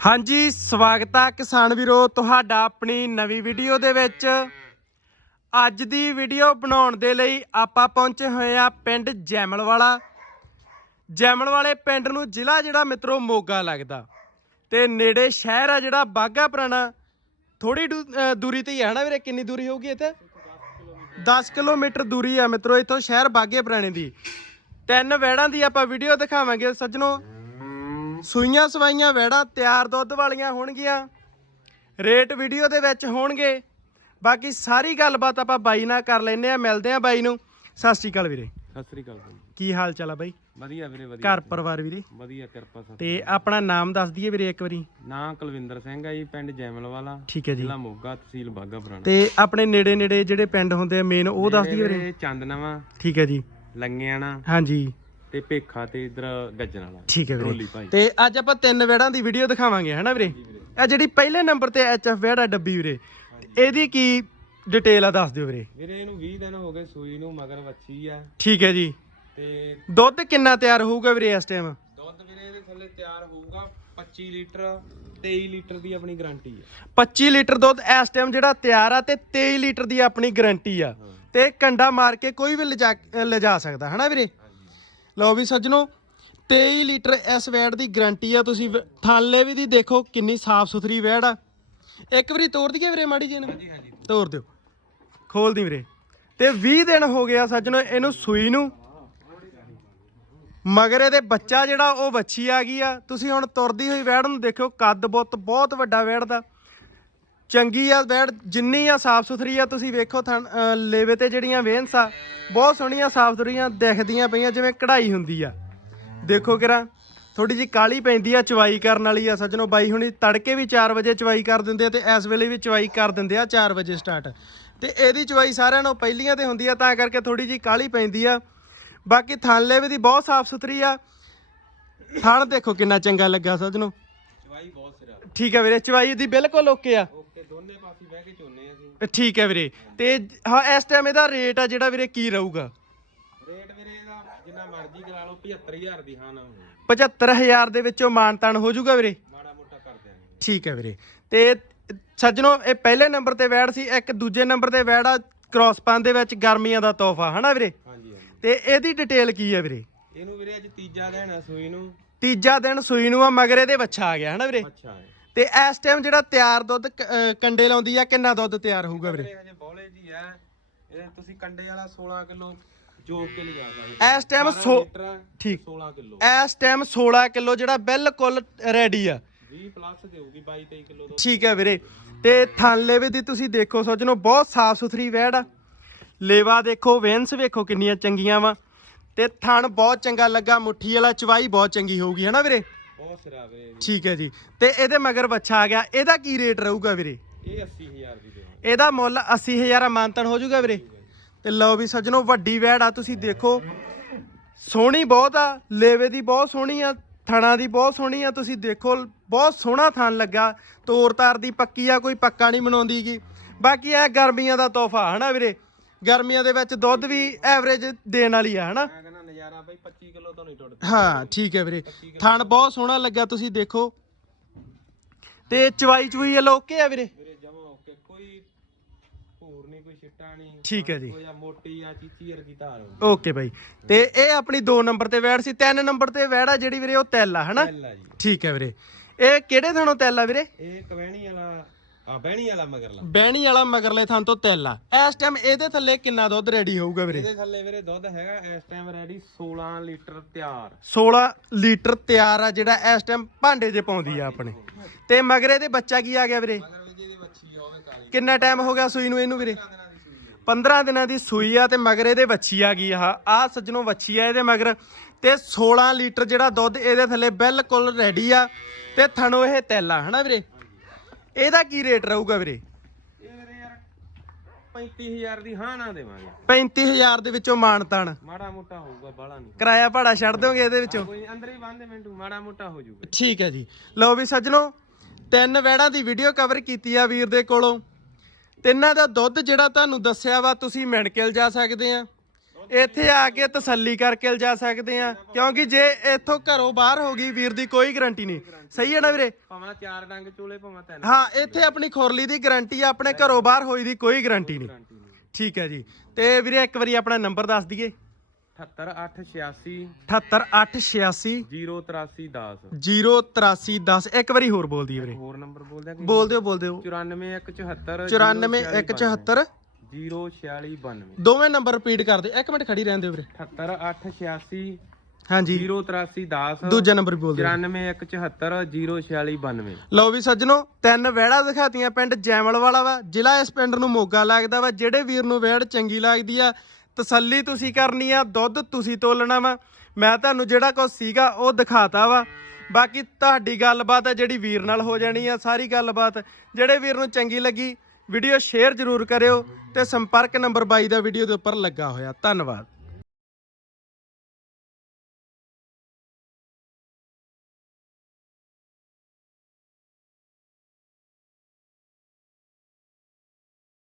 ਹਾਂਜੀ, ਸਵਾਗਤ ਆ ਕਿਸਾਨ ਵੀਰੋ, ਤੁਹਾਡਾ ਆਪਣੀ ਨਵੀਂ ਵੀਡੀਓ ਦੇ ਵਿੱਚ। ਅੱਜ ਦੀ ਵੀਡੀਓ ਬਣਾਉਣ ਦੇ ਲਈ ਆਪਾਂ ਪਹੁੰਚੇ ਹੋਏ ਆ ਪਿੰਡ ਜੈਮਲ ਵਾਲਾ ਜੈਮਲ ਵਾਲੇ ਪਿੰਡ ਨੂੰ ਜ਼ਿਲ੍ਹਾ ਜਿਹੜਾ ਮਿੱਤਰੋ ਮੋਗਾ ਲੱਗਦਾ। ਤੇ ਨੇੜੇ ਸ਼ਹਿਰ ਆ ਜਿਹੜਾ ਬਾਗਾ ਪੁਰਾਣਾ। ਥੋੜੀ ਦੂਰੀ ਤੇ ਹੀ ਹੈ ਨਾ ਵੀਰੇ? ਕਿੰਨੀ ਦੂਰੀ ਹੋਊਗੀ ਇੱਥੇ? 10 ਕਿਲੋਮੀਟਰ ਦੂਰੀ ਆ ਮਿੱਤਰੋ, ਇੱਥੋਂ ਸ਼ਹਿਰ ਬਾਗੇ ਪੁਰਾਣੇ ਦੀ। ਤਿੰਨ ਵੈੜਾਂ ਦੀ ਆਪਾਂ ਵੀਡੀਓ ਦਿਖਾਵਾਂਗੇ। ਸੱਜਣੋ ਸੂਈਆਂ ਸਵਾਈਆਂ ਵੈੜਾਂ ਤਿਆਰ ਦੁੱਧ ਵਾਲੀਆਂ ਹੋਣਗੀਆਂ। ਰੇਟ ਵੀਡੀਓ ਦੇ ਵਿੱਚ ਹੋਣਗੇ। ਬਾਕੀ ਸਾਰੀ ਗੱਲਬਾਤ ਆਪਾਂ ਬਾਈ ਨਾਲ ਕਰ ਲੈਨੇ ਆ ਮਿਲਦੇ ਆ ਬਾਈ ਨੂੰ। ਸਤਿ ਸ਼੍ਰੀ ਅਕਾਲ ਵੀਰੇ। ਸਤਿ ਸ੍ਰੀ ਅਕਾਲ ਬਾਈ। ਕੀ ਹਾਲ ਚਾਲ ਆ ਬਾਈ? ਵਧੀਆ ਵੀਰੇ ਵਧੀਆ। ਘਰ ਪਰਿਵਾਰ ਵੀਰੇ? ਵਧੀਆ ਕਿਰਪਾ ਸਤਿ ਤੇ ਆਪਣਾ ਨਾਮ ਦੱਸ ਦਈਏ ਵੀਰੇ ਇੱਕ ਵਾਰੀ। ਨਾਂ ਕੁਲਵਿੰਦਰ ਸਿੰਘ ਆ ਜੀ ਪਿੰਡ ਜੈਮਲ ਵਾਲਾ ਠੀਕ ਹੈ ਜੀ। ਜ਼ਿਲ੍ਹਾ ਮੋਗਾ ਤਹਿਸੀਲ ਬਾਗਾ ਪੁਰਾਣਾ। ਤੇ ਆਪਣੇ ਨੇੜੇ ਨੇੜੇ ਜਿਹੜੇ ਪਿੰਡ ਹੁੰਦੇ ਆ ਮੇਨ ਉਹ ਦੱਸ ਦਈਏ ਵੀਰੇ। ਚੰਦਨਵਾ ਠੀਕ ਹੈ ਜੀ। ਲੰਗਿਆਣਾ। ਹਾਂਜੀ। ਤੇ ਭੇਖਾ ਤੇ ਇਧਰ ਗੱਜਣ ਵਾਲਾ ਠੀਕ ਹੈ ਵੀਰੇ। ਰੋਲੀ ਭਾਈ। ਤੇ ਅੱਜ ਆਪਾਂ ਤਿੰਨ ਵੇੜਾਂ ਦੀ ਵੀਡੀਓ ਦਿਖਾਵਾਂਗੇ ਹਨਾ ਵੀਰੇ? ਇਹ ਜਿਹੜੀ ਪਹਿਲੇ ਨੰਬਰ ਤੇ ਐਚਐਫ ਵੇੜਾ ਡੱਬੀ ਵੀਰੇ ਇਹਦੀ ਕੀ ਡਿਟੇਲ ਆ ਦੱਸ ਦਿਓ ਵੀਰੇ? ਵੀਰੇ ਇਹਨੂੰ 20 ਦਿਨ ਹੋ ਗਏ ਸੂਈ ਨੂੰ ਮਗਰ ਵੱਛੀ ਆ। ਠੀਕ ਹੈ ਜੀ। ਤੇ ਦੁੱਧ ਕਿੰਨਾ ਤਿਆਰ ਹੋਊਗਾ ਵੀਰੇ ਇਸ ਟਾਈਮ ਦੁੱਧ ਵੀਰੇ ਇਹਦੇ ਥੱਲੇ ਤਿਆਰ ਹੋਊਗਾ 25 ਲੀਟਰ 23 ਲੀਟਰ ਦੀ ਆਪਣੀ ਗਾਰੰਟੀ ਹੈ 25 ਲੀਟਰ ਦੁੱਧ ਇਸ ਟਾਈਮ ਜਿਹੜਾ ਤਿਆਰ ਆ ਤੇ 23 ਲੀਟਰ ਦੀ ਆਪਣੀ ਗਾਰੰਟੀ ਆ। ਤੇ ਕੰਡਾ ਮਾਰ ਕੇ ਕੋਈ ਵੀ ਲਿਜਾ ਲਿਜਾ ਸਕਦਾ ਹਨਾ ਵੀਰੇ? ਲਓ ਵੀ ਸੱਜਣੋ 23 ਲੀਟਰ ਇਸ ਵੈੜ ਦੀ ਗਾਰੰਟੀ ਆ ਤੁਸੀਂ ਥਾਲੇ ਵੀ ਦੀ ਦੇਖੋ ਕਿੰਨੀ ਸਾਫ਼ ਸੁਥਰੀ ਵੈੜ ਆ। ਇੱਕ ਵਾਰੀ ਤੋੜ ਦਈਏ ਵੀਰੇ ਮਾੜੀ ਜੀ ਨੂੰ ਤੋੜ ਦਿਓ। ਖੋਲ ਦੀ ਵੀਰੇ। ਤੇ 20 ਦਿਨ ਹੋ ਗਿਆ ਸੱਜਣੋ ਇਹਨੂੰ ਸੂਈ ਨੂੰ। ਮਗਰ ਇਹਦੇ ਬੱਚਾ ਜਿਹੜਾ ਉਹ ਵੱਛੀ ਆ ਗਈ ਆ। ਤੁਸੀਂ ਹੁਣ ਤੁਰਦੀ ਹੋਈ ਵੈੜ ਨੂੰ ਦੇਖਿਓ ਕੱਦ ਬੁੱਤ ਬਹੁਤ ਵੱਡਾ ਵੈੜ ਦਾ। ਚੰਗੀ ਆ ਵੈੜ ਜਿੰਨੀ ਆ, ਸਾਫ਼ ਸੁਥਰੀ ਆ, ਤੁਸੀਂ ਵੇਖੋ ਥਣ ਲੇਵੇ ਤੇ ਜਿਹੜੀਆਂ ਵੇਨਸ ਆ, ਬਹੁਤ ਸੋਹਣੀਆਂ, ਸਾਫ਼ ਸੁਥਰੀਆਂ ਦਿਖਦੀਆਂ ਪਈਆਂ, ਜਿਵੇਂ ਕਢਾਈ ਹੁੰਦੀ ਆ। ਦੇਖੋ ਕਿਰਾ ਥੋੜੀ ਜੀ ਕਾਲੀ ਪੈਂਦੀ ਆ ਚਵਾਈ ਕਰਨ ਵਾਲੀ ਆ, ਸੱਜਣੋ, ਬਾਈ ਹੁਣੀ ਤੜਕੇ ਵੀ 4 ਵਜੇ ਚਵਾਈ ਕਰ ਦਿੰਦੇ ਆ ਤੇ ਇਸ ਵੇਲੇ ਵੀ ਚਵਾਈ ਕਰ ਦਿੰਦੇ ਆ 4 ਵਜੇ ਸਟਾਰਟ। ਤੇ ਇਹਦੀ ਚਵਾਈ ਸਾਰਿਆਂ ਨੂੰ ਪਹਿਲੀਆਂ ਤੇ ਹੁੰਦੀ ਆ, ਤਾਂ ਕਰਕੇ ਥੋੜੀ ਜੀ ਕਾਲੀ ਪੈਂਦੀ ਆ। ਬਾਕੀ ਥਣ ਲੇਵੇ ਦੀ ਬਹੁਤ ਸਾਫ਼ ਸੁਥਰੀ ਆ। ਥਣ ਦੇਖੋ ਕਿੰਨਾ ਚੰਗਾ ਲੱਗਾ, ਸੱਜਣੋ। ਚਵਾਈ ਬਹੁਤ ਸਿਰਾ। ਠੀਕ ਹੈ ਵੀਰੇ ਚਵਾਈ ਦੀ ਬਿਲਕੁਲ ਓਕੇ ਆ। ਓਕੇ ਦੋਨੇ ਪਾਸੇ ਬਹਿ ਕੇ ਚੋਨੇ ਅਸੀਂ। ਠੀਕ ਹੈ ਵੀਰੇ। ਤੇ ਹਾਂ ਇਸ ਟਾਈਮ ਇਹਦਾ ਰੇਟ ਆ ਜਿਹੜਾ ਵੀਰੇ ਕੀ ਰਹੂਗਾ? ਰੇਟ ਵੀਰੇ ਇਹਦਾ ਜਿੰਨਾ ਮਰਜ਼ੀ ਕਰਾ ਲਓ 75000 ਦੀ ਹਾਂ ਨਾ ਹੋਣੀ 75000 ਦੇ ਵਿੱਚੋਂ ਮਾਨਤਾਨ ਹੋ ਜਾਊਗਾ ਵੀਰੇ? ਮਾੜਾ ਮੋਟਾ ਕਰ ਦਿਆਂਗੇ। ਠੀਕ ਹੈ ਵੀਰੇ। ਤੇ ਸੱਜਣੋ ਇਹ ਪਹਿਲੇ ਨੰਬਰ ਤੇ ਵੈੜ ਸੀ ਇੱਕ ਦੂਜੇ ਨੰਬਰ ਤੇ ਵੈੜ ਆ ਦੇ ਵਿੱਚ ਗਰਮੀਆਂ ਦਾ ਤੋਹਫਾ ਹਨਾ ਵੀਰੇ? ਹਾਂਜੀ ਹਾਂਜੀ। ਤੇ ਇਹਦੀ ਡਿਟੇਲ ਕੀ ਹੈ ਵੀਰੇ? ਇਹਨੂੰ ਵੀਰੇ ਅੱਜ ਤੀਜਾ ਦਿਨ ਆ ਸੂਈ ਨੂੰ। ਤੀਜਾ ਦਿਨ ਸੂਈ ਨੂੰ ਆ ਮਗਰ ਇਹਦੇ ਬੱਚਾ ਆ ਗਿਆ ਹਨਾ ਵੀਰੇ? ਅੱਛਾ ਤੇ ਇਸ ਟਾਈਮ ਜਿਹੜਾ ਤਿਆਰ ਦੁੱਧ ਕ- ਅਹ ਕੰਡੇ ਲਾਉਂਦੀ ਆ ਕਿੰਨਾ ਦੁੱਧ ਤਿਆਰ ਹੋਊਗਾ ਵੀਰੇ ਵੀਰੇ? ਹਜੇ ਬੋਲੇ ਜੀ ਹੈ ਇਹ ਤੁਸੀਂ ਕੰਡੇ ਵਾਲਾ 16 ਕਿਲੋ ਜੋਕ ਕੇ ਲਿਜਾ ਸਕਦੇ ਇਸ ਟਾਈਮ 12 ਸੋ ਲੀਟਰ ਆ, ਠੀਕ। 16 ਕਿਲੋ। ਇਸ ਟਾਈਮ 16 ਕਿਲੋ ਜਿਹੜਾ ਬਿਲਕੁਲ ਰੈਡੀ ਆ। 20 ਪਲੱਸ ਦੇਊਗੀ 22 23 ਕਿਲੋ ਤੋਂ ਠੀਕ ਹੈ ਵੀਰੇ। ਤੇ ਥਣ ਲੇਵੇ ਦੀ ਤੁਸੀਂ ਦੇਖੋ ਸੱਜਣੋ ਬਹੁਤ ਸਾਫ਼ ਸੁਥਰੀ ਵੈੜ ਆ। ਲੇਵਾ ਦੇਖੋ ਵੇਨਸ ਵੇਖੋ ਕਿੰਨੀਆਂ ਚੰਗੀਆਂ ਵਾ। ਤੇ ਥਣ ਬਹੁਤ ਚੰਗਾ ਲੱਗਾ ਮੁੱਠੀ ਵਾਲਾ ਚਵਾਈ ਬਹੁਤ ਚੰਗੀ ਹੋਊਗੀ ਹਨਾ ਵੀਰੇ? ਬਹੁਤ ਸਿਰਾ ਵੀਰੇ। ਠੀਕ ਹੈ ਜੀ। ਤੇ ਇਹਦੇ ਮਗਰ ਬੱਚਾ ਆ ਗਿਆ ਇਹਦਾ ਕੀ ਰੇਟ ਰਹੂਗਾ ਵੀਰੇ? ਇਹ 80000 ਦੀ ਦੇਵਾਂਗੇ। ਇਹਦਾ ਮੁੱਲ 80000 ਮਾਨਤਨ ਹੋ ਜਾਊਗਾ ਵੀਰੇ। ਤੇ ਲਓ ਵੀ ਸੱਜਣੋ ਵੱਡੀ ਵੈੜ ਆ ਤੁਸੀਂ ਦੇਖੋ। ਸੋਹਣੀ ਬਹੁਤ ਆ ਲੇਵੇ ਦੀ ਬਹੁਤ ਸੋਹਣੀ ਆ ਥਣਾ ਦੀ ਬਹੁਤ ਸੋਹਣੀ ਆ ਤੁਸੀਂ ਦੇਖੋ ਬਹੁਤ ਸੋਹਣਾ ਥਣ ਲੱਗਾ। ਤੋਰ ਤਾਰ ਦੀ ਪੱਕੀ ਆ ਕੋਈ ਪੱਕਾ ਨਹੀਂ ਬਣਾਉਂਦੀਗੀ ਬਾਕੀ ਇਹ ਗਰਮੀਆਂ ਦਾ ਤੋਹਫਾ ਹਨਾ ਵੀਰੇ? ਗਰਮੀਆਂ ਦੇ ਵਿੱਚ ਦੁੱਧ ਵੀ ਐਵਰੇਜ ਦੇਣ ਵਾਲੀ ਆ ਹਨਾ? ਮੈਂ ਕਹਿੰਦਾ ਨਜ਼ਾਰਾ ਬਈ 25 ਕਿਲੋ ਤੋਂ ਨਹੀਂ ਟੁੱਟਦਾ। ਹਾਂ ਠੀਕ ਹੈ ਵੀਰੇ। ਥਣ ਬਹੁਤ ਸੋਹਣਾ ਲੱਗਾ ਤੁਸੀਂ ਦੇਖੋ। ਤੇ ਚਵਾਈ ਚੁਈ ਇਹ ਓਕੇ ਆ ਵੀਰੇ? ਵੀਰੇ ਜਮਾ ਓਕੇ। ਕੋਈ ਭੂਰ ਨਹੀਂ ਕੋਈ ਛਿੱਟਾ ਨਹੀਂ। ਠੀਕ ਹੈ ਜੀ। ਕੋਈ ਆ ਮੋਟੀ ਆ ਚੀਚੀ ਵਰਗੀ ਧਾਰ ਹੋਊਗੀ ਓਕੇ ਬਾਈ। ਤੇ ਇਹ ਆਪਣੀ 2 ਨੰਬਰ ਤੇ ਵੈੜ ਸੀ। 3 ਨੰਬਰ ਤੇ ਵੈੜ ਆ ਜਿਹੜੀ ਵੀਰੇ ਉਹ ਤੈਲ ਆ ਹਨਾ? ਜੀ। ਠੀਕ ਹੈ ਵੀਰੇ। ਇਹ ਕਿਹੜੇ ਥਾਣੋਂ ਤੈਲ ਆ ਵੀਰੇ? ਇਹ ਕਵੈਣੀ ਵਾਲਾ ਆ ਬਹਿਣੀ ਵਾਲਾ ਮਗਰਲਾ। ਬਹਿਣੀ ਵਾਲਾ ਮਗਰਲੇ ਥਾਂ ਤੋਂ ਤੈਲ ਆ। ਇਸ ਟਾਈਮ ਇਹਦੇ ਥੱਲੇ ਕਿੰਨਾ ਦੁੱਧ ਰੈਡੀ ਹੋਊਗਾ ਵੀਰੇ? ਇਹਦੇ ਥੱਲੇ ਵੀਰੇ ਦੁੱਧ ਹੈਗਾ ਇਸ ਟਾਈਮ ਰੈਡੀ 16 ਲੀਟਰ ਤਿਆਰ। 16 ਲੀਟਰ ਤਿਆਰ ਆ ਜਿਹੜਾ ਇਸ ਟਾਈਮ ਭਾਂਡੇ 'ਚ ਪਾਉਂਦੀ ਆ ਆਪਣੇ। ਤੇ ਮਗਰ ਇਹਦੇ ਬੱਚਾ ਕੀ ਆ ਗਿਆ ਵੀਰੇ? ਕਿੰਨਾ ਟਾਈਮ ਹੋ ਗਿਆ ਸੂਈ ਨੂੰ ਇਹਨੂੰ ਵੀਰੇ? ਦਿਨਾਂ ਦੀ ਸੂਈ ਆ 15 ਦਿਨਾਂ ਦੀ ਸੂਈ ਆ ਤੇ ਮਗਰ ਇਹਦੇ ਵੱਛੀ ਆ ਗਈ ਆ। ਆ ਸੱਜਣੋ ਵੱਛੀ ਆ ਇਹਦੇ ਮਗਰ। ਤੇ 16 ਲੀਟਰ ਜਿਹੜਾ ਦੁੱਧ ਇਹਦੇ ਥੱਲੇ ਬਿਲਕੁਲ ਰੈਡੀ ਆ। ਤੇ ਥਣੋ ਇਹ ਤੈਲ ਹਨਾ ਵੀਰੇ? ਇਹਦਾ ਕੀ ਰੇਟ ਰਹੂਗਾ ਵੀਰੇ? ਇਹ ਵੀਰੇ ਯਾਰ 35000 ਦੀ ਹਾਂ ਨਾ ਦੇਵਾਂਗੇ। 35000 ਦੇ ਵਿੱਚੋਂ ਮਾਨਤਾਨ ਮਾੜਾ ਮੋਟਾ ਹੋਊਗਾ ਬਾਲਾ ਨਹੀਂ। ਕਿਰਾਇਆ ਭਾੜਾ ਛੱਡ ਦੋਗੇ ਇਹਦੇ ਵਿੱਚੋਂ? ਕੋਈ ਅੰਦਰ ਹੀ ਬੰਦੇ ਮਿੰਟੂ ਮਾੜਾ ਮੋਟਾ ਹੋ ਜਾਊਗਾ। ਠੀਕ ਹੈ ਜੀ। ਲਓ ਵੀ ਸੱਜਣੋ ਤਿੰਨ ਵੈੜਾਂ ਦੀ ਵੀਡੀਓ ਕਵਰ ਕੀਤੀ ਆ ਵੀਰ ਦੇ ਕੋਲੋਂ। ਤਿੰਨਾਂ ਦਾ ਦੁੱਧ ਜਿਹੜਾ ਤੁਹਾਨੂੰ ਦੱਸਿਆ ਵਾ ਤੁਸੀਂ ਮਿਣ ਕੇ ਜਾ ਸਕਦੇ ਆ। ਇੱਥੇ ਆ ਕੇ ਤਸੱਲੀ ਕਰਕੇ ਲਿਜਾ ਸਕਦੇ ਆ ਕਿਉਂਕਿ ਜੇ ਇੱਥੋਂ ਘਰੋਂ ਬਾਹਰ ਹੋ ਗਈ ਵੀਰ ਦੀ ਕੋਈ ਗਾਰੰਟੀ ਨਹੀਂ। ਸਹੀ ਹੈ ਨਾ ਵੀਰੇ? ਭਾਵੇਂ ਚਾਰ ਡੰਗ ਚੋਲੇ ਭਾਵੇਂ ਤਿੰਨ। ਹਾਂ ਇੱਥੇ ਆਪਣੀ ਖੁਰਲੀ ਦੀ ਗਾਰੰਟੀ ਆ ਆਪਣੇ ਘਰੋਂ ਬਾਹਰ ਹੋਈ ਦੀ ਕੋਈ ਗਾਰੰਟੀ ਨਹੀਂ। ਠੀਕ ਹੈ ਜੀ। ਤੇ ਵੀਰੇ ਇੱਕ ਵਾਰੀ ਆਪਣਾ ਨੰਬਰ ਦੱਸ ਦਈਏ। 78886 78886 08310 08310 ਇੱਕ ਵਾਰੀ ਹੋਰ ਬੋਲ ਦਈਏ ਵੀਰੇ। ਹੋਰ ਨੰਬਰ ਬੋਲਦੇ ਆ ਬੋਲ ਦਿਓ ਬੋਲ ਦਿਓ। 94174 94174 04692 ਦੋਵੇਂ ਨੰਬਰ ਰਿਪੀਟ ਕਰ ਦਿਓ। ਇੱਕ ਮਿੰਟ ਖੜੀ ਰਹਿਣ ਦਿਓ ਵੀਰੇ। 78886 ਹਾਂਜੀ। 08310 ਦੂਜਾ ਨੰਬਰ ਵੀ ਬੋਲ ਦਿਓ। 94174 04692 ਲਓ ਵੀ ਸੱਜਣੋ ਤਿੰਨ ਵਿਹੜਾ ਦਿਖਾਤੀਆਂ। ਪਿੰਡ ਜੈਮਲ ਵਾਲਾ ਵਾ। ਜ਼ਿਲ੍ਹਾ ਇਸ ਪਿੰਡ ਨੂੰ ਮੋਗਾ ਲੱਗਦਾ ਵਾ। ਜਿਹੜੇ ਵੀਰ ਨੂੰ ਵਿਹੜ ਚੰਗੀ ਲੱਗਦੀ ਆ ਤਸੱਲੀ ਤੁਸੀਂ ਕਰਨੀ ਆ ਦੁੱਧ ਤੁਸੀਂ ਤੋਲਣਾ ਵਾ। ਮੈਂ ਤੁਹਾਨੂੰ ਜਿਹੜਾ ਕੁਝ ਸੀਗਾ ਉਹ ਦਿਖਾਤਾ ਵਾ। ਬਾਕੀ ਤੁਹਾਡੀ ਗੱਲਬਾਤ ਆ ਜਿਹੜੀ ਵੀਰ ਨਾਲ ਹੋ ਜਾਣੀ ਆ ਸਾਰੀ ਗੱਲਬਾਤ। ਜਿਹੜੇ ਵੀਰ ਨੂੰ ਚੰਗੀ ਲੱਗੀ ਵੀਡੀਓ ਸ਼ੇਅਰ ਜ਼ਰੂਰ ਕਰਿਓ ਤੇ ਸੰਪਰਕ ਨੰਬਰ 22 ਦਾ ਵੀਡੀਓ ਦੇ ਉੱਪਰ ਲੱਗਾ ਹੋਇਆ। ਧੰਨਵਾਦ।